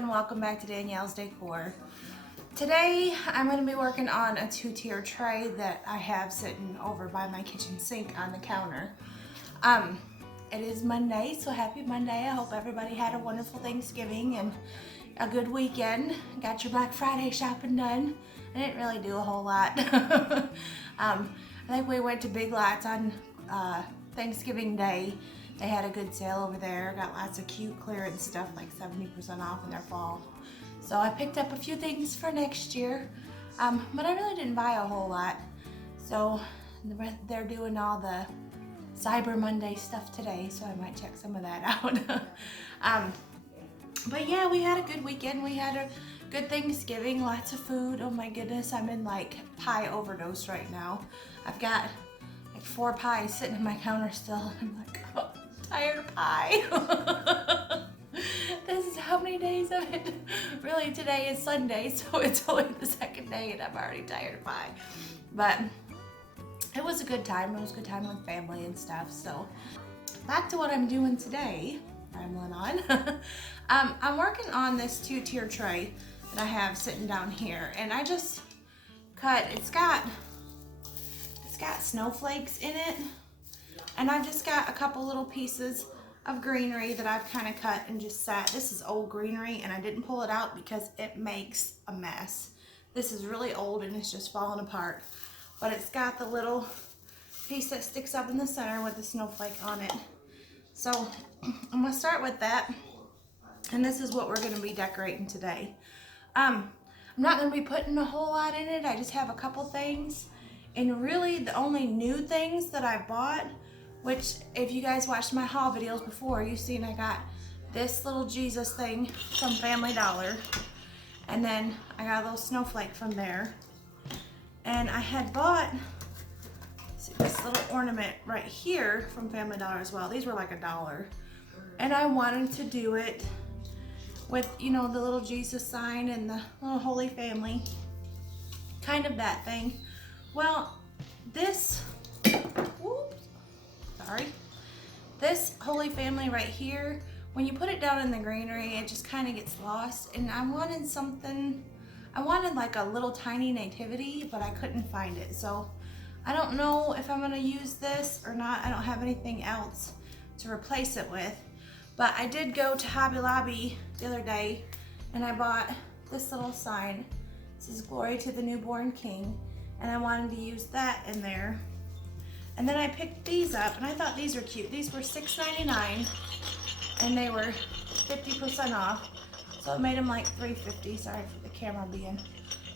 and welcome back to Danielle's Decor. Today I'm going to be working on a 2-tier tray that I have sitting over by my kitchen sink on the counter. It is Monday, so happy Monday. I hope everybody had a wonderful Thanksgiving and a good weekend. Got your Black Friday shopping done. I didn't really do a whole lot. I think we went to Big Lots on Thanksgiving Day. They had a good sale over there. Got lots of cute clearance stuff, like 70% off in their fall. So I picked up a few things for next year, but I really didn't buy a whole lot. So they're doing all the Cyber Monday stuff today, so I might check some of that out. But yeah, we had a good weekend. We had a good Thanksgiving, lots of food. Oh my goodness, I'm in like pie overdose right now. I've got like 4 pies sitting on my counter still. I'm like, oh, tired of pie. This is how many days of it? Really, today is Sunday, so it's only the second day and I'm already tired of pie. But it was a good time. It was a good time with family and stuff. So back to what I'm doing today. Rambling on. I'm working on this 2-tier tray that I have sitting down here, and I just cut. It's got snowflakes in it, and I've just got a couple little pieces of greenery that I've kind of cut and just set. This is old greenery, and I didn't pull it out because it makes a mess. This is really old and it's just falling apart, but it's got the little piece that sticks up in the center with the snowflake on it. So I'm gonna start with that, and this is what we're gonna be decorating today. I'm not gonna be putting a whole lot in it. I just have a couple things, and really the only new things that I bought, which if you guys watched my haul videos before, you've seen I got this little Jesus thing from Family Dollar, and then I got a little snowflake from there, and I had bought this little ornament right here from Family Dollar as well. These were like $1, and I wanted to do it with, you know, the little Jesus sign and the little Holy Family, kind of that thing. Well, this, this Holy Family right here, when you put it down in the greenery, it just kind of gets lost, and I wanted something, I wanted like a little tiny nativity, but I couldn't find it. So I don't know if I'm gonna use this or not. I don't have anything else to replace it with, but I did go to Hobby Lobby the other day and I bought this little sign. This is Glory to the Newborn King, and I wanted to use that in there. And then I picked these up, and I thought these were cute. These were $6.99 and they were 50% off, so it made them like $3.50. Sorry for the camera being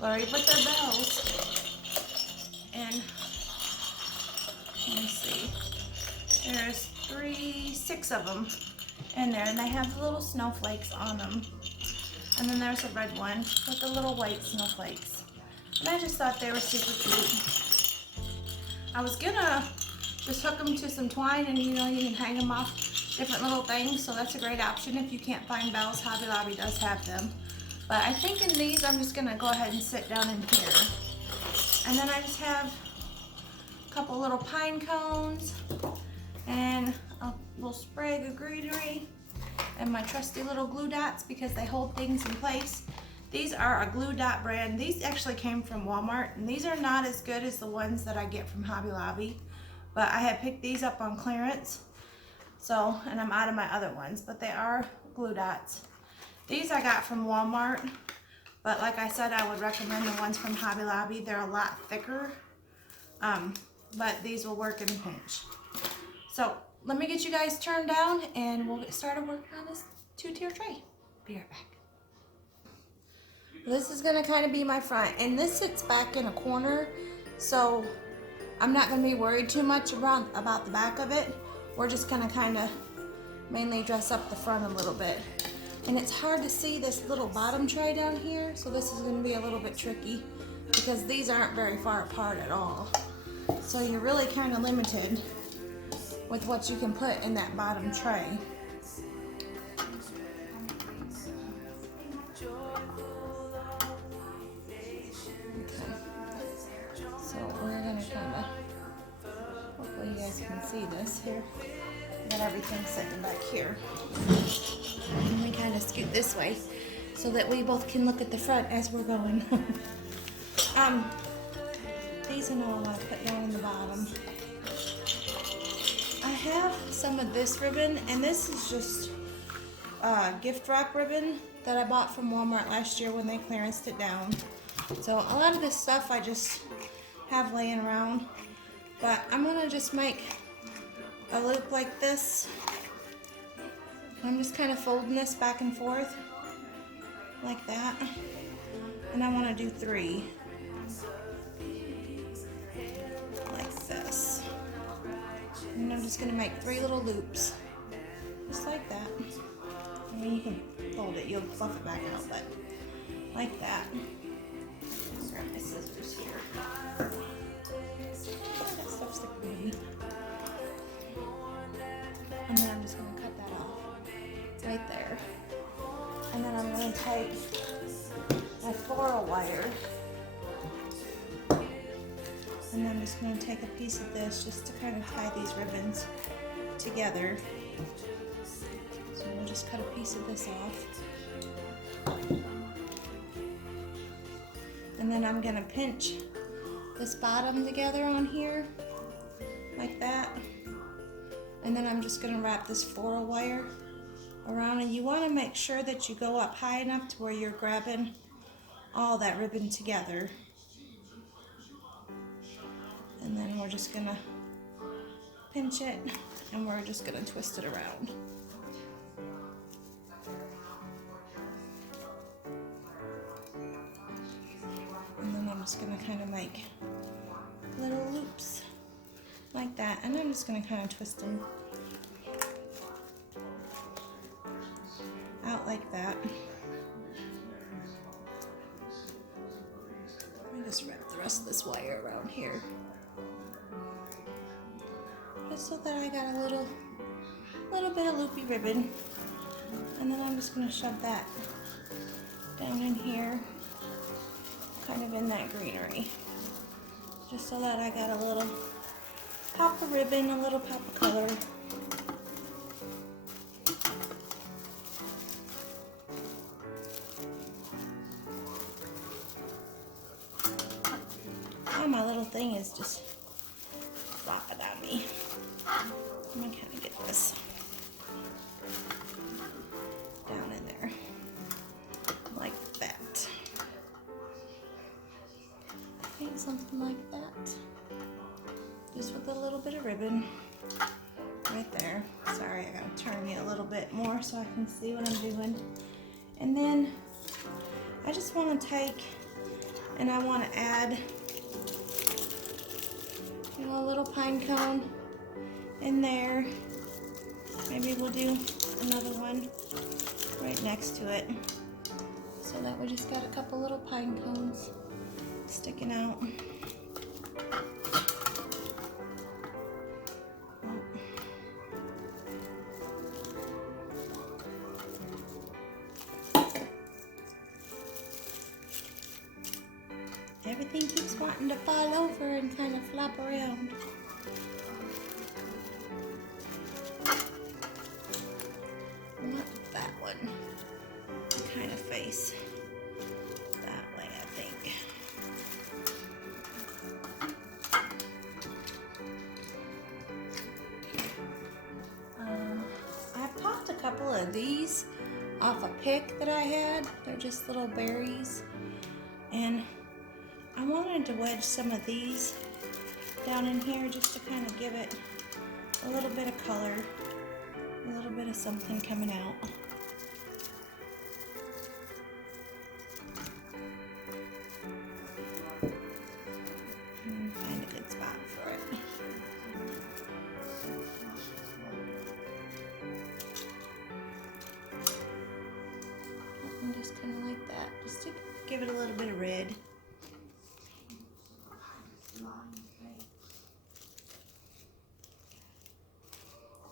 blurry, but they're bells. And let me see, there's 6 of them in there, and they have the little snowflakes on them. And then there's a red one with the little white snowflakes. And I just thought they were super cute. I was gonna just hook them to some twine, and you know, you can hang them off different little things, so that's a great option if you can't find bells. Hobby Lobby does have them. But I think in these, I'm just gonna go ahead and sit down in here. And then I just have a couple little pine cones and a little sprig of greenery and my trusty little glue dots because they hold things in place. These are a Glue Dot brand. These actually came from Walmart, and these are not as good as the ones that I get from Hobby Lobby, but I had picked these up on clearance. So, and I'm out of my other ones, but they are glue dots. These I got from Walmart, but like I said, I would recommend the ones from Hobby Lobby. They're a lot thicker, but these will work in a pinch. So let me get you guys turned down and we'll get started working on this 2-tier tray. Be right back. This is gonna kind of be my front, and this sits back in a corner, so I'm not gonna be worried too much about the back of it. We're just gonna kind of mainly dress up the front a little bit. And it's hard to see this little bottom tray down here, so this is gonna be a little bit tricky because these aren't very far apart at all. So you're really kind of limited with what you can put in that bottom tray. Hopefully you guys can see this here. Got everything sitting back here. And we kind of scoot this way so that we both can look at the front as we're going. These are all I put down in the bottom. I have some of this ribbon, and this is just gift wrap ribbon that I bought from Walmart last year when they clearanced it down. So a lot of this stuff I just have laying around, but I'm gonna just make a loop like this. I'm just kind of folding this back and forth like that, and I want to do 3 like this, and I'm just going to make 3 little loops just like that. I mean, you can fold it, you'll fluff it back out, but like that. I'll grab my scissors here. Oh, that stuff's sticking to me. And then I'm just going to cut that off right there. And then I'm going to take my floral wire, and I'm just going to take a piece of this just to kind of tie these ribbons together. So we'll just cut a piece of this off. And then I'm going to pinch this bottom together on here like that. And then I'm just going to wrap this floral wire around, and you want to make sure that you go up high enough to where you're grabbing all that ribbon together. And then we're just going to pinch it, and we're just going to twist it around. And then I'm just going to kind of make little loops like that, and I'm just going to kind of twist them out like that. Let me just wrap the rest of this wire around here, just so that I got a little bit of loopy ribbon. And then I'm just going to shove that down in here, kind of in that greenery, just so that I got a little pop of ribbon, a little pop of color. My little thing is just flopping on me. I'm gonna kind of get this down in there like that. I think something like that, just with a little bit of ribbon right there. Sorry, I gotta turn you a little bit more so I can see what I'm doing. And then I just want to take, and I want to add, you know, a little pine cone in there. Maybe we'll do another one right next to it, so that we just got a couple little pine cones sticking out. Everything keeps wanting to fall over and kind of flop around. Not that one. Kind of face that way, I think. I popped a couple of these off a pick that I had. They're just little berries, and I wanted to wedge some of these down in here just to kind of give it a little bit of color, a little bit of something coming out. And find a good spot for it. And just kind of like that, just to give it a little bit of red.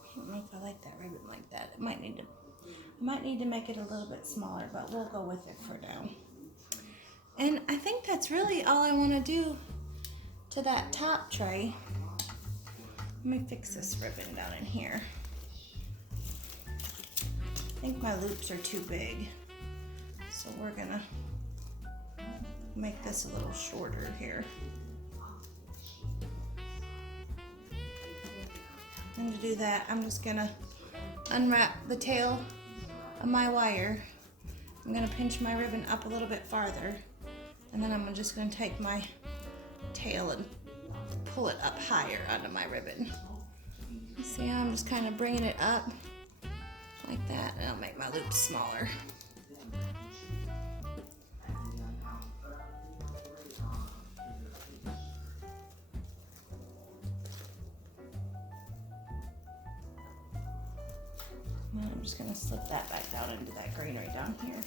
I don't know if I like that ribbon like that. I might need to make it a little bit smaller, but we'll go with it for now. And I think that's really all I want to do to that top tray. Let me fix this ribbon down in here. I think my loops are too big, so So we're gonna make this a little shorter here. And to do that, I'm just gonna unwrap the tail of my wire. I'm gonna pinch my ribbon up a little bit farther, and then I'm just gonna take my tail and pull it up higher onto my ribbon. You see how I'm just kind of bringing it up like that, and I'll make my loop smaller. And I'm just going to slip that back down into that greenery down here.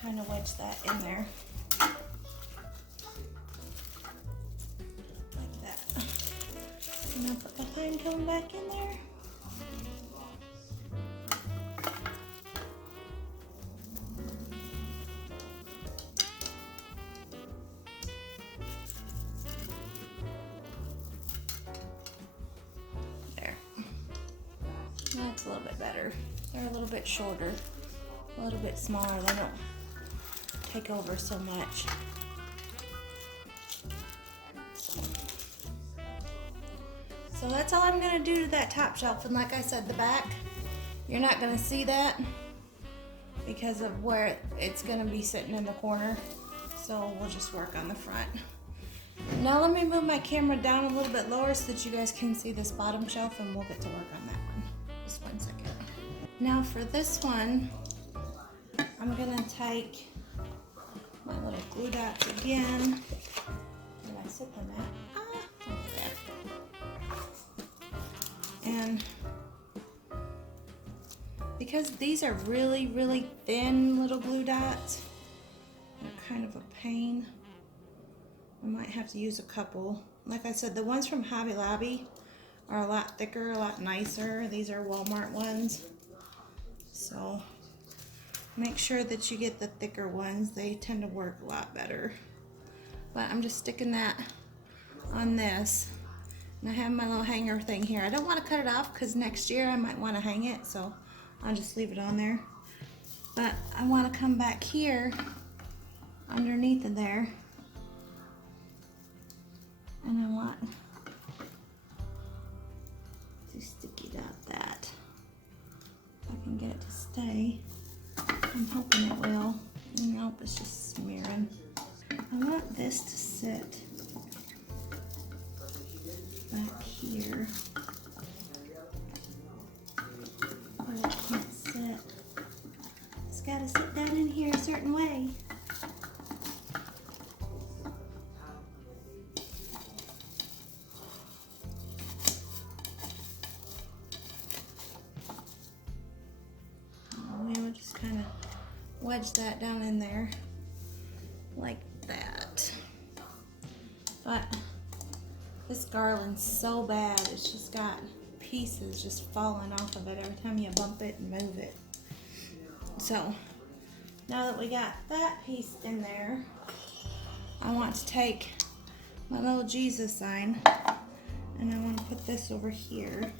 Kind of wedge that in there. Like that. And I'll put the pine cone back in there. That's a little bit better. They're a little bit shorter, a little bit smaller. They don't take over so much. So that's all I'm gonna do to that top shelf. And like I said, the back, you're not gonna see that because of where it's gonna be sitting in the corner. So we'll just work on the front. Now let me move my camera down a little bit lower so that you guys can see this bottom shelf, and we'll get to work on that one. Just 1 second. Now for this one, I'm gonna take my little glue dots again. Where did I sit them at? Over there. And because these are really, really thin little glue dots, they're kind of a pain. I might have to use a couple. Like I said, the ones from Hobby Lobby are a lot thicker, a lot nicer. These are Walmart ones. So make sure that you get the thicker ones. They tend to work a lot better. But I'm just sticking that on this. And I have my little hanger thing here. I don't want to cut it off because next year I might want to hang it. So I'll just leave it on there. But I want to come back here underneath of there. And I want to sticky dot that. If I can get it to stay. I'm hoping it will. Nope, it's just smearing. I want this to sit back here. But it can't sit. It's gotta sit down in here a certain way. Wedge that down in there like that. But this garland's so bad, it's just got pieces just falling off of it every time you bump it and move it. So now that we got that piece in there, I want to take my little Jesus sign and I want to put this over here.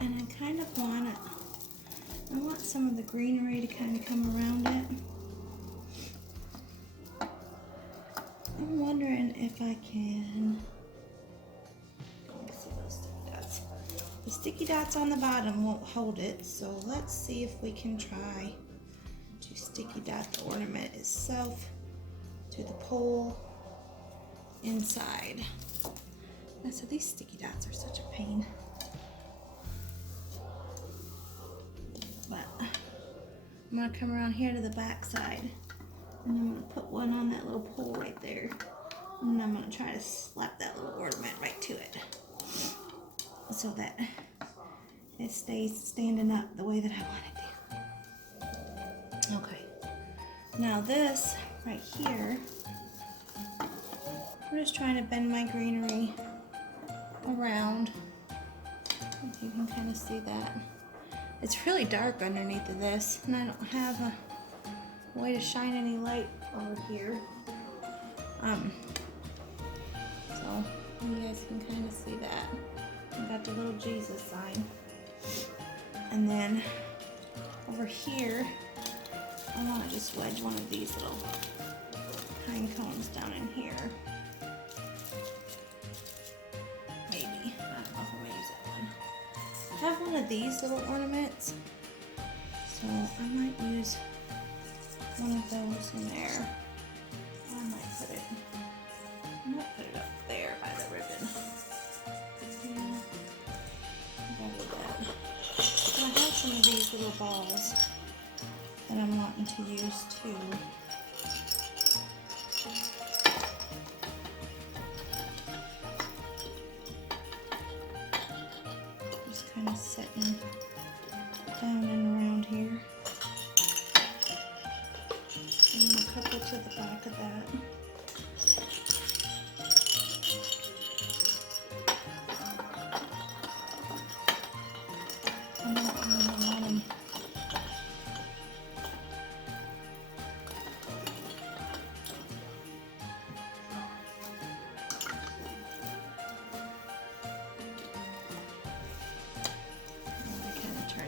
And I kind of want it, I want some of the greenery to kind of come around it. I'm wondering if I can, let me see those sticky dots. The sticky dots on the bottom won't hold it, so let's see if we can try to sticky dot the ornament itself to the pole inside. And so these sticky dots are such a pain. But I'm gonna come around here to the back side and I'm gonna put one on that little pole right there. And I'm gonna try to slap that little ornament right to it so that it stays standing up the way that I want it to. Okay, now this right here, I'm just trying to bend my greenery around. If you can kind of see that. It's really dark underneath of this, and I don't have a way to shine any light over here. So you guys can kind of see that. I got the little Jesus sign. And then over here, I want to just wedge one of these little pine cones down in here. Maybe. I don't know if I'm going to use that one. I have one of these little ornaments, so I might use one of those in there. Or I might put it up there by the ribbon. Yeah, I'll do that. And I have some of these little balls that I'm wanting to use too. Just kind of sitting down and around here. And a couple to the back of that. I don't really want them.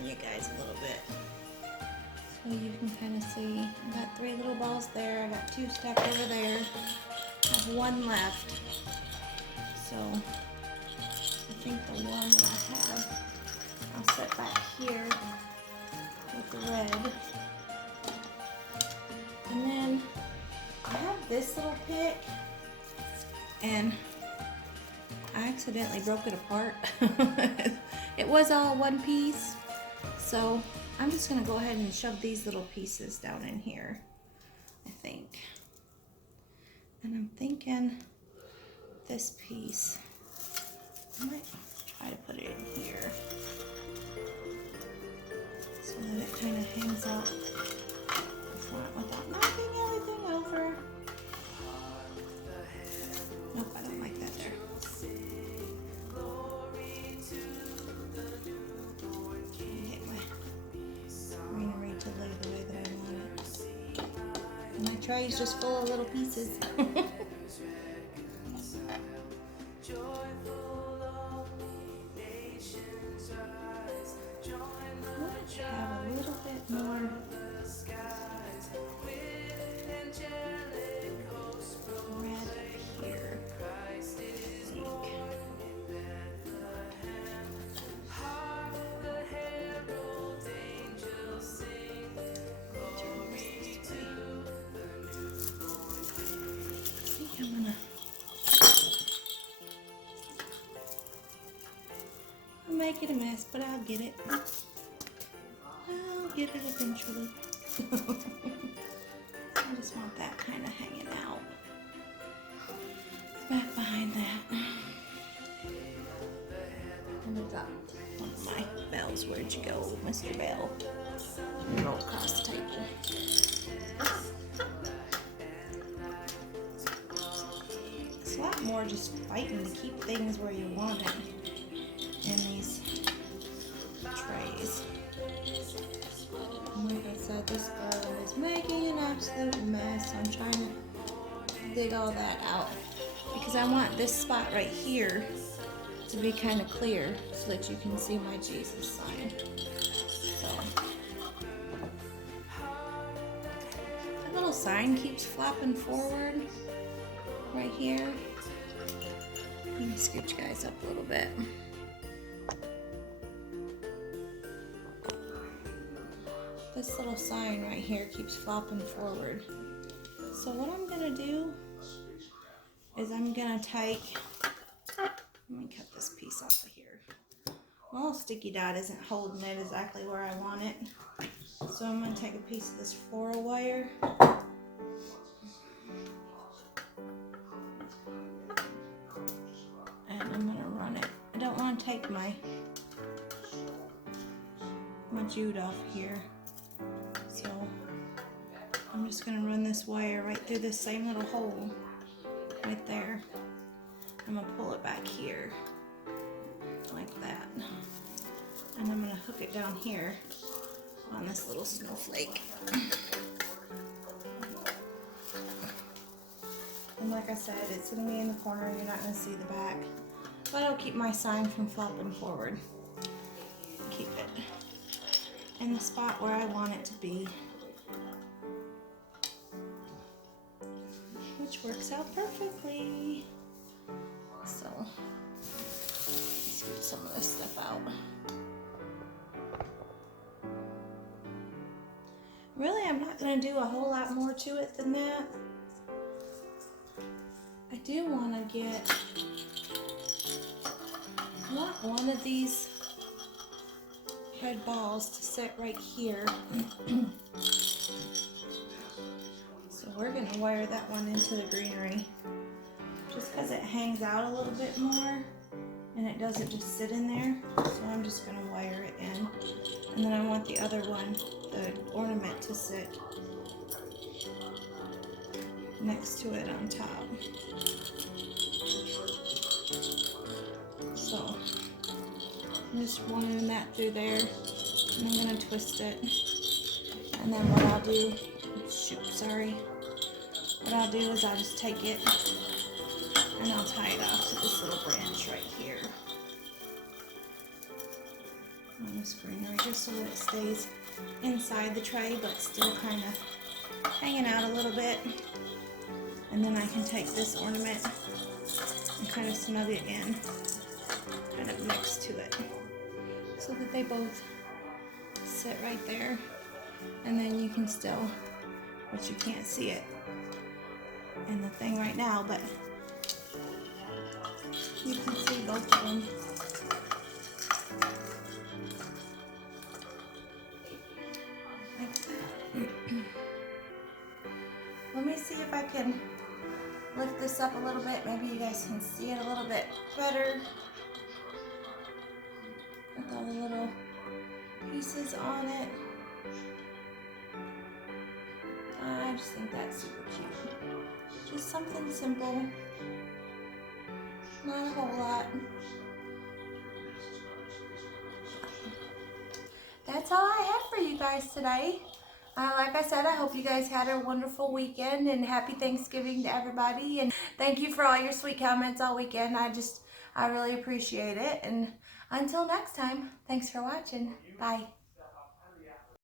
You guys a little bit so you can kind of see. I got 3 little balls there. I got 2 stacked over there. I have 1 left. So I think the one that I have, I'll set back here with the red. And then I have this little pick, and I accidentally broke it apart. It was all one piece. So I'm just going to go ahead and shove these little pieces down in here, I think. And I'm thinking this piece, I might try to put it in here so that it kind of hangs out the front without knocking everything over. Nope, I don't like that there. My tray is just full of little pieces. I want to have a little bit more red here. Make it a mess, but I'll get it. I'll get it eventually. I just want that kind of hanging out back behind that. And I dropped one of my bells. Where'd you go, Mr. Bell? And roll across the table. It's a lot more just fighting to keep things where you want it in these trays. And like I said, this girl is making an absolute mess. I'm trying to dig all that out because I want this spot right here to be kind of clear so that you can see my Jesus sign. So that little sign keeps flopping forward right here. Let me scooch you guys up a little bit. This little sign right here keeps flopping forward. So what I'm gonna do is I'm gonna take, let me cut this piece off of here. My little sticky dot isn't holding it exactly where I want it. So I'm gonna take a piece of this floral wire. And I'm gonna run it. I don't wanna take my jute off here. So I'm just going to run this wire right through this same little hole right there. I'm going to pull it back here like that. And I'm going to hook it down here on this little snowflake. And like I said, it's going to be in the corner. You're not going to see the back. But it'll keep my sign from flopping forward. Keep it in the spot where I want it to be. which works out perfectly. So let's get some of this stuff out. Really, I'm not going to do a whole lot more to it than that. I do want to get, I want one of these head balls to sit right here. So we're going to wire that one into the greenery just because it hangs out a little bit more and it doesn't just sit in there. So I'm just going to wire it in. And then I want the other one, the ornament, to sit next to it on top. So I'm just running that through there, and I'm gonna twist it. And then what I'll do, what I'll do is I'll just take it and I'll tie it off to this little branch right here on this greenery, just so that it stays inside the tray but still kind of hanging out a little bit. And then I can take this ornament and kind of snug it in, kind of next to it, so that they both sit right there. And then you can still, but you can't see it in the thing right now, but you can see both of them. Like that. Let me see if I can lift this up a little bit. Maybe you guys can see it a little bit better with all the little pieces on it. I just think that's super cute. Just something simple, not a whole lot. That's all I have for you guys today. Like I said, I hope you guys had a wonderful weekend, and happy Thanksgiving to everybody. And thank you for all your sweet comments all weekend. I really appreciate it. And until next time, thanks for watching. Bye.